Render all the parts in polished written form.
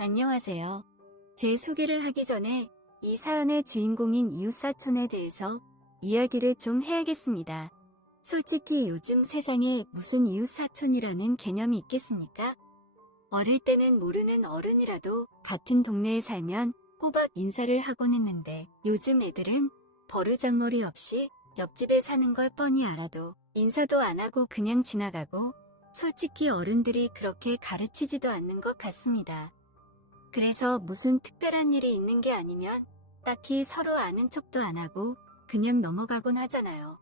안녕하세요. 제 소개를 하기 전에 이 사연의 주인공인 이웃사촌에 대해서 이야기를 좀 해야겠습니다. 솔직히 요즘 세상에 무슨 이웃사촌이라는 개념이 있겠습니까? 어릴 때는 모르는 어른이라도 같은 동네에 살면 꼬박 인사를 하곤 했는데 요즘 애들은 버르장머리 없이 옆집에 사는 걸 뻔히 알아도 인사도 안 하고 그냥 지나가고 솔직히 어른들이 그렇게 가르치지도 않는 것 같습니다. 그래서 무슨 특별한 일이 있는 게 아니면 딱히 서로 아는 척도 안 하고 그냥 넘어가곤 하잖아요.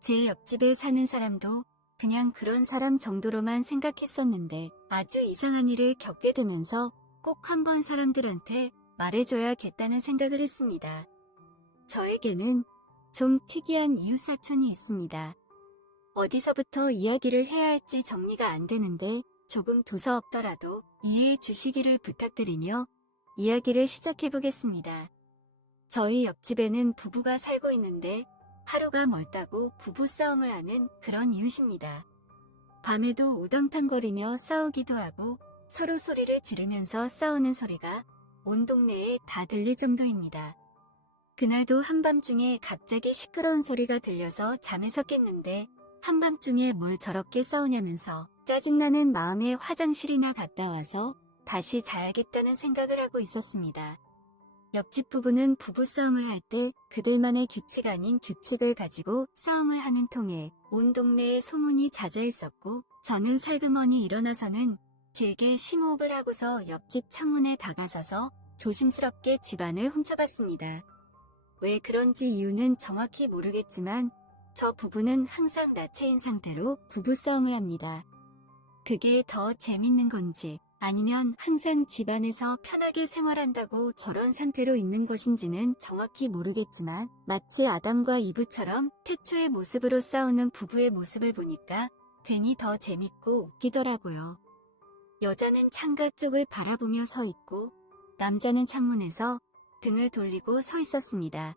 제 옆집에 사는 사람도 그냥 그런 사람 정도로만 생각했었는데 아주 이상한 일을 겪게 되면서 꼭 한번 사람들한테 말해줘야겠다는 생각을 했습니다. 저에게는 좀 특이한 이웃사촌이 있습니다. 어디서부터 이야기를 해야 할지 정리가 안 되는데 조금 두서없더라도 이해해 주시기를 부탁드리며 이야기를 시작해 보겠습니다. 저희 옆집에는 부부가 살고 있는데 하루가 멀다고 부부싸움을 하는 그런 이웃입니다. 밤에도 우당탕거리며 싸우기도 하고 서로 소리를 지르면서 싸우는 소리가 온 동네에 다 들릴 정도입니다. 그날도 한밤중에 갑자기 시끄러운 소리가 들려서 잠에서 깼는데 한밤중에 뭘 저렇게 싸우냐면서 짜증나는 마음에 화장실이나 갔다 와서 다시 자야겠다는 생각을 하고 있었습니다. 옆집 부부는 부부싸움을 할 때 그들만의 규칙 아닌 규칙을 가지고 싸움을 하는 통에 온 동네에 소문이 자자했었고 저는 살그머니 일어나서는 길게 심호흡을 하고서 옆집 창문에 다가서서 조심스럽게 집안을 훔쳐봤습니다. 왜 그런지 이유는 정확히 모르겠지만 저 부부는 항상 나체인 상태로 부부싸움을 합니다. 그게 더 재밌는 건지 아니면 항상 집안에서 편하게 생활한다고 저런 상태로 있는 것인지는 정확히 모르겠지만 마치 아담과 이브처럼 태초의 모습으로 싸우는 부부의 모습을 보니까 괜히 더 재밌고 웃기더라고요. 여자는 창가 쪽을 바라보며 서 있고 남자는 창문에서 등을 돌리고 서 있었습니다.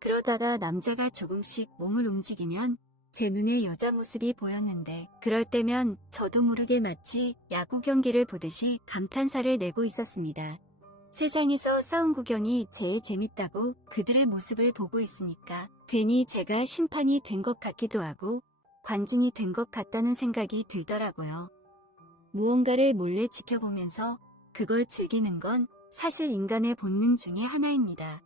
그러다가 남자가 조금씩 몸을 움직이면 제 눈에 여자 모습이 보였는데 그럴 때면 저도 모르게 마치 야구 경기를 보듯이 감탄사를 내고 있었습니다. 세상에서 싸움 구경이 제일 재밌다고 그들의 모습을 보고 있으니까 괜히 제가 심판이 된 것 같기도 하고 관중이 된 것 같다는 생각이 들더라고요. 무언가를 몰래 지켜보면서 그걸 즐기는 건 사실 인간의 본능 중에 하나입니다.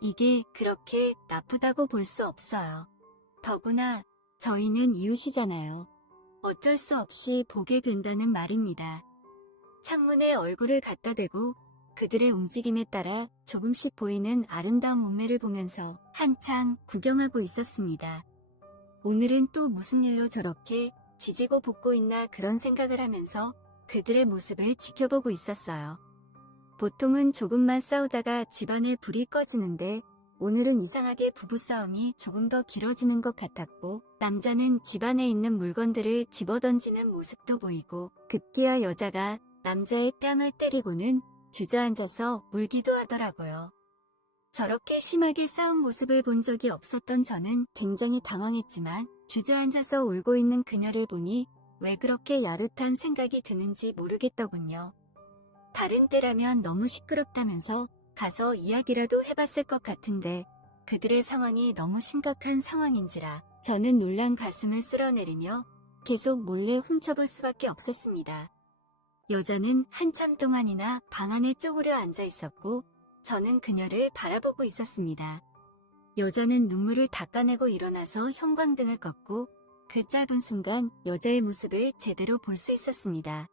이게 그렇게 나쁘다고 볼 수 없어요. 더구나 저희는 이웃이잖아요. 어쩔 수 없이 보게 된다는 말입니다. 창문에 얼굴을 갖다 대고 그들의 움직임에 따라 조금씩 보이는 아름다운 몸매를 보면서 한창 구경하고 있었습니다. 오늘은 또 무슨 일로 저렇게 지지고 볶고 있나 그런 생각을 하면서 그들의 모습을 지켜보고 있었어요. 보통은 조금만 싸우다가 집안에 불이 꺼지는데 오늘은 이상하게 부부싸움이 조금 더 길어지는 것 같았고 남자는 집안에 있는 물건들을 집어던지는 모습도 보이고 급기야 여자가 남자의 뺨을 때리고는 주저앉아서 울기도 하더라고요. 저렇게 심하게 싸운 모습을 본 적이 없었던 저는 굉장히 당황했지만 주저앉아서 울고 있는 그녀를 보니 왜 그렇게 야릇한 생각이 드는지 모르겠더군요. 다른 때라면 너무 시끄럽다면서 가서 이야기라도 해봤을 것 같은데 그들의 상황이 너무 심각한 상황인지라 저는 놀란 가슴을 쓸어내리며 계속 몰래 훔쳐볼 수밖에 없었습니다. 여자는 한참 동안이나 방 안에 쪼그려 앉아 있었고 저는 그녀를 바라보고 있었습니다. 여자는 눈물을 닦아내고 일어나서 형광등을 껐고 그 짧은 순간 여자의 모습을 제대로 볼 수 있었습니다.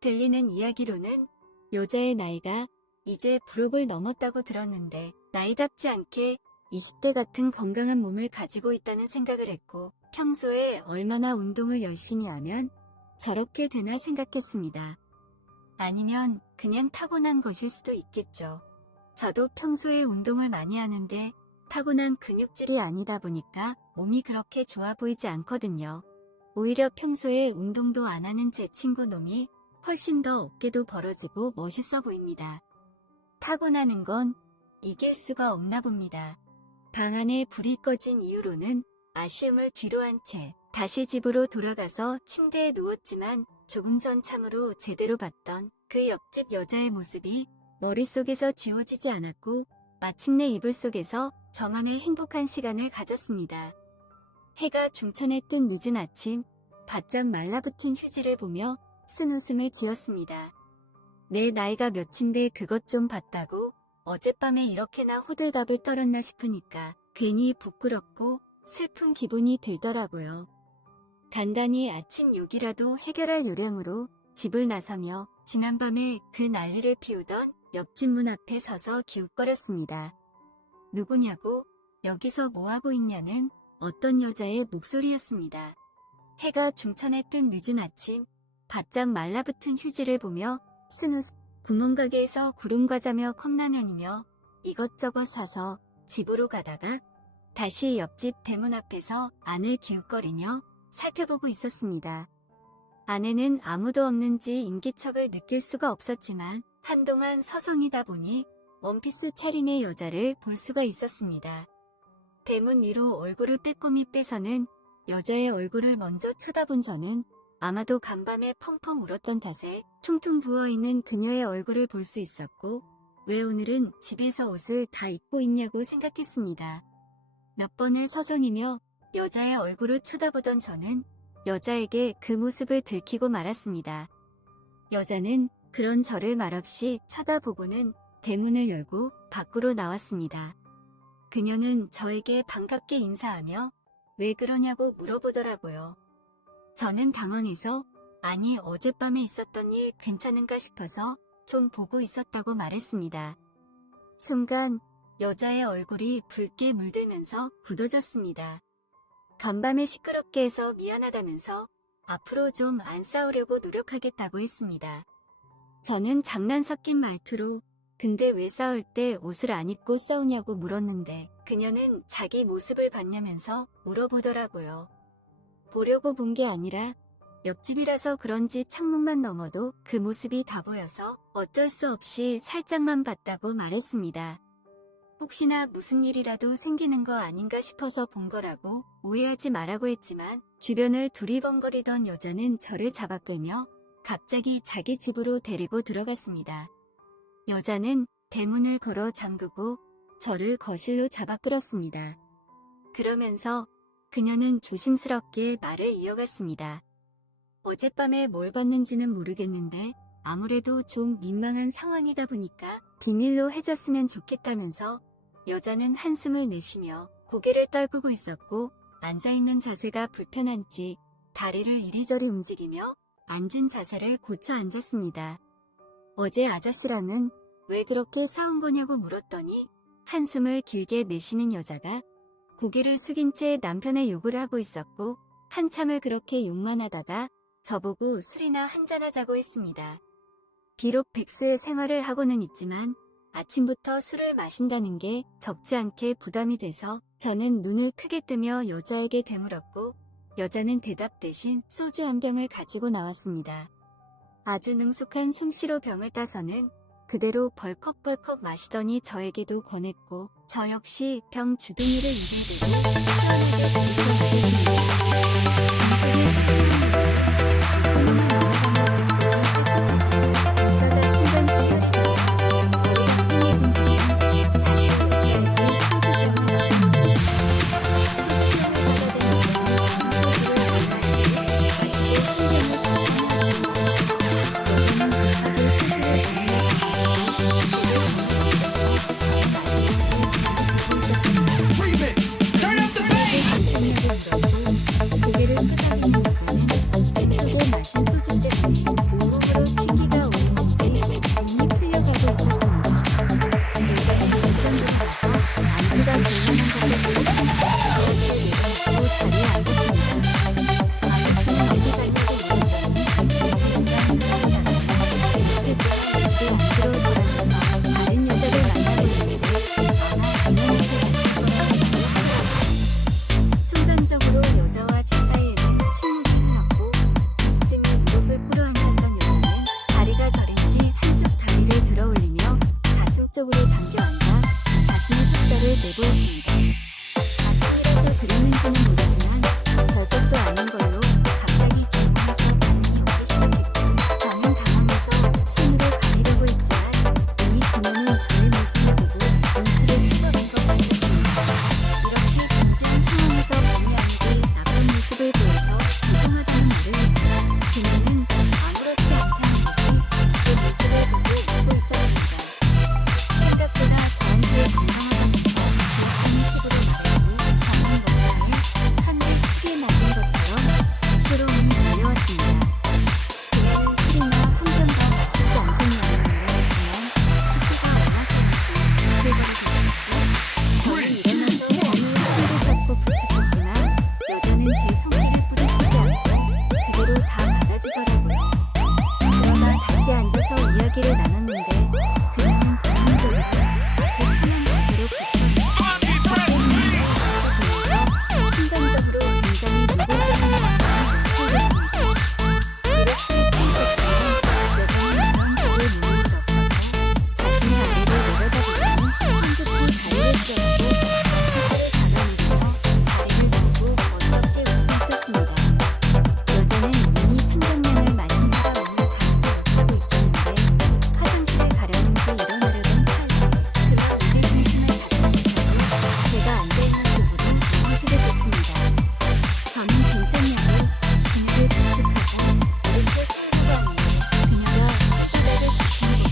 들리는 이야기로는 여자의 나이가 이제 불혹을 넘었다고 들었는데 나이답지 않게 20대 같은 건강한 몸을 가지고 있다는 생각을 했고 평소에 얼마나 운동을 열심히 하면 저렇게 되나 생각했습니다. 아니면 그냥 타고난 것일 수도 있겠죠. 저도 평소에 운동을 많이 하는데 타고난 근육질이 아니다 보니까 몸이 그렇게 좋아 보이지 않거든요. 오히려 평소에 운동도 안 하는 제 친구 놈이 훨씬 더 어깨도 벌어지고 멋있어 보입니다. 타고나는 건 이길 수가 없나 봅니다. 방 안에 불이 꺼진 이후로는 아쉬움을 뒤로 한 채 다시 집으로 돌아가서 침대에 누웠지만 조금 전 참으로 제대로 봤던 그 옆집 여자의 모습이 머릿속에서 지워지지 않았고 마침내 이불 속에서 저만의 행복한 시간을 가졌습니다. 해가 중천에 뜬 늦은 아침, 바짝 말라붙은 휴지를 보며 쓴 웃음을 지었습니다. 내 나이가 몇인데 그것 좀 봤다고 어젯밤에 이렇게나 호들갑을 떨었나 싶으니까 괜히 부끄럽고 슬픈 기분이 들더라고요. 간단히 아침 욕이라도 해결할 요량으로 집을 나서며 지난밤에 그 난리를 피우던 옆집 문 앞에 서서 기웃거렸습니다. 누구냐고, 여기서 뭐하고 있냐는 어떤 여자의 목소리였습니다. 해가 중천에 뜬 늦은 아침, 바짝 말라붙은 휴지를 보며 쓴 웃음, 구멍가게에서 구름과자며 컵라면이며 이것저것 사서 집으로 가다가 다시 옆집 대문 앞에서 안을 기웃거리며 살펴보고 있었습니다. 안에는 아무도 없는지 인기척을 느낄 수가 없었지만 한동안 서성이다 보니 원피스 차림의 여자를 볼 수가 있었습니다. 대문 위로 얼굴을 빼꼼히 빼서는 여자의 얼굴을 먼저 쳐다본 저는 아마도 간밤에 펑펑 울었던 탓에 퉁퉁 부어있는 그녀의 얼굴을 볼 수 있었고 왜 오늘은 집에서 옷을 다 입고 있냐고 생각했습니다. 몇 번을 서성이며 여자의 얼굴을 쳐다보던 저는 여자에게 그 모습을 들키고 말았습니다. 여자는 그런 저를 말없이 쳐다보고는 대문을 열고 밖으로 나왔습니다. 그녀는 저에게 반갑게 인사하며 왜 그러냐고 물어보더라고요. 저는 당황해서 아니 어젯밤에 있었던 일 괜찮은가 싶어서 좀 보고 있었다고 말했습니다. 순간 여자의 얼굴이 붉게 물들면서 굳어졌습니다. 간밤에 시끄럽게 해서 미안하다면서 앞으로 좀 안 싸우려고 노력하겠다고 했습니다. 저는 장난 섞인 말투로 근데 왜 싸울 때 옷을 안 입고 싸우냐고 물었는데 그녀는 자기 모습을 봤냐면서 물어보더라고요. 보려고 본 게 아니라 옆집이라서 그런지 창문만 넘어도 그 모습이 다 보여서 어쩔 수 없이 살짝만 봤다고 말했습니다. 혹시나 무슨 일이라도 생기는 거 아닌가 싶어서 본 거라고 오해하지 말라고 했지만 주변을 두리번거리던 여자는 저를 잡아끌며 갑자기 자기 집으로 데리고 들어갔습니다. 여자는 대문을 걸어 잠그고 저를 거실로 잡아끌었습니다. 그러면서 그녀는 조심스럽게 말을 이어갔습니다. 어젯밤에 뭘 봤는지는 모르겠는데 아무래도 좀 민망한 상황이다 보니까 비밀로 해줬으면 좋겠다면서 여자는 한숨을 내쉬며 고개를 떨구고 있었고 앉아있는 자세가 불편한지 다리를 이리저리 움직이며 앉은 자세를 고쳐 앉았습니다. 어제 아저씨랑은 왜 그렇게 싸운 거냐고 물었더니 한숨을 길게 내쉬는 여자가 고개를 숙인 채 남편의 욕을 하고 있었고 한참을 그렇게 욕만 하다가 저보고 술이나 한잔하자고 했습니다. 비록 백수의 생활을 하고는 있지만 아침부터 술을 마신다는 게 적지 않게 부담이 돼서 저는 눈을 크게 뜨며 여자에게 되물었고 여자는 대답 대신 소주 한 병을 가지고 나왔습니다. 아주 능숙한 솜씨로 병을 따서는 그대로 벌컥벌컥 마시더니 저에게도 권했고 저 역시 병 주둥이를 입에 대고 시원하게 고개를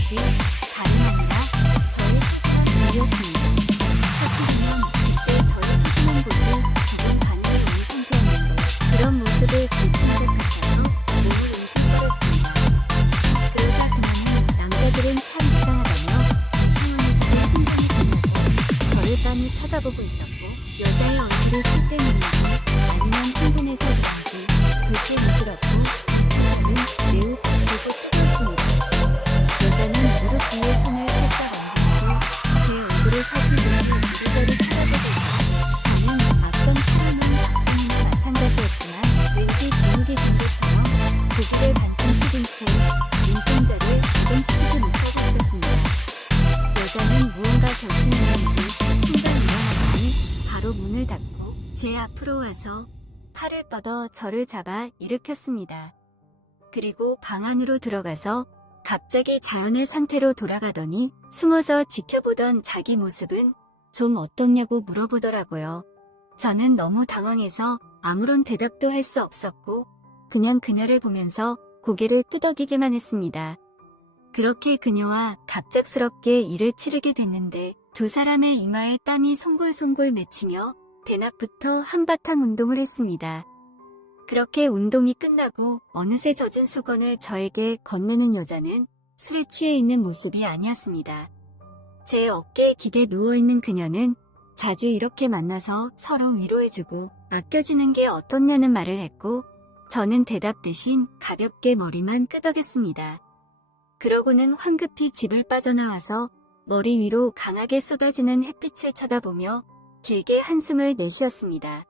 것이 다름 아니라 저의 소중한 일이었습니다. 사실은 그때 저의 소중한 곳이 조금 반응이 온 상태였는데 그런 모습을 들킨 것 같아서 몸을 움찔거렸습니다. 그러자 그녀는 남자들은 참 이상하다며 상황에서도 신경이 건너고 저를 빤히 쳐다보고 있었고 여자의 얼굴을 쓸 때문인지 아니면 흥분해서 그런지 불쾌 물들었고 손은 매우 거칠고 뜨거웠습니다. 여자는 무릎 위에 손을 살짝 얹으면서 제 얼굴을 살피듯이 이리저리 쳐다보고 있고 저는 앞선 사람은 박사님과 마찬가지였지만 왠지 분위기 든 것처럼 고개를 반쯤 숙인 채 눈동자를 이동시키지 못하고 있었습니다. 여자는 무언가 결심했는지 순간 일어나더니 바로 문을 닫고 제 앞으로 와서 팔을 뻗어 저를 잡아 일으켰습니다. 그리고 방 안으로 들어가서 갑자기 자연의 상태로 돌아가더니 숨어서 지켜보던 자기 모습은 좀 어떻냐고 물어보더라고요. 저는 너무 당황해서 아무런 대답도 할 수 없었고 그냥 그녀를 보면서 고개를 끄덕이기만 했습니다. 그렇게 그녀와 갑작스럽게 일을 치르게 됐는데 두 사람의 이마에 땀이 송골송골 맺히며 대낮부터 한바탕 운동을 했습니다. 그렇게 운동이 끝나고 어느새 젖은 수건을 저에게 건네는 여자는 술에 취해 있는 모습이 아니었습니다. 제 어깨에 기대 누워있는 그녀는 자주 이렇게 만나서 서로 위로해주고 아껴주는 게 어떻냐는 말을 했고 저는 대답 대신 가볍게 머리만 끄덕였습니다. 그러고는 황급히 집을 빠져나와서 머리 위로 강하게 쏟아지는 햇빛을 쳐다보며 길게 한숨을 내쉬었습니다.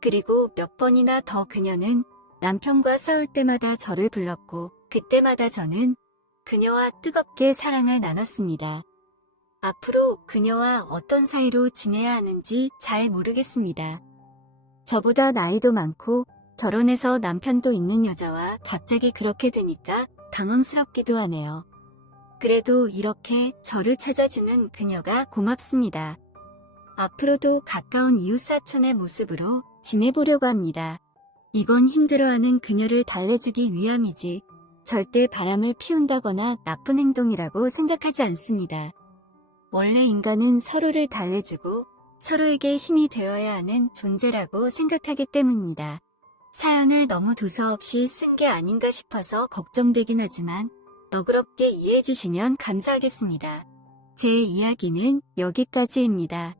그리고 몇 번이나 더 그녀는 남편과 싸울 때마다 저를 불렀고 그때마다 저는 그녀와 뜨겁게 사랑을 나눴습니다. 앞으로 그녀와 어떤 사이로 지내야 하는지 잘 모르겠습니다. 저보다 나이도 많고 결혼해서 남편도 있는 여자와 갑자기 그렇게 되니까 당황스럽기도 하네요. 그래도 이렇게 저를 찾아주는 그녀가 고맙습니다. 앞으로도 가까운 이웃사촌의 모습으로 지내보려고 합니다. 이건 힘들어하는 그녀를 달래주기 위함이지 절대 바람을 피운다거나 나쁜 행동이라고 생각하지 않습니다. 원래 인간은 서로를 달래주고 서로에게 힘이 되어야 하는 존재라고 생각하기 때문입니다. 사연을 너무 두서없이 쓴 게 아닌가 싶어서 걱정되긴 하지만 너그럽게 이해해 주시면 감사하겠습니다. 제 이야기는 여기까지입니다.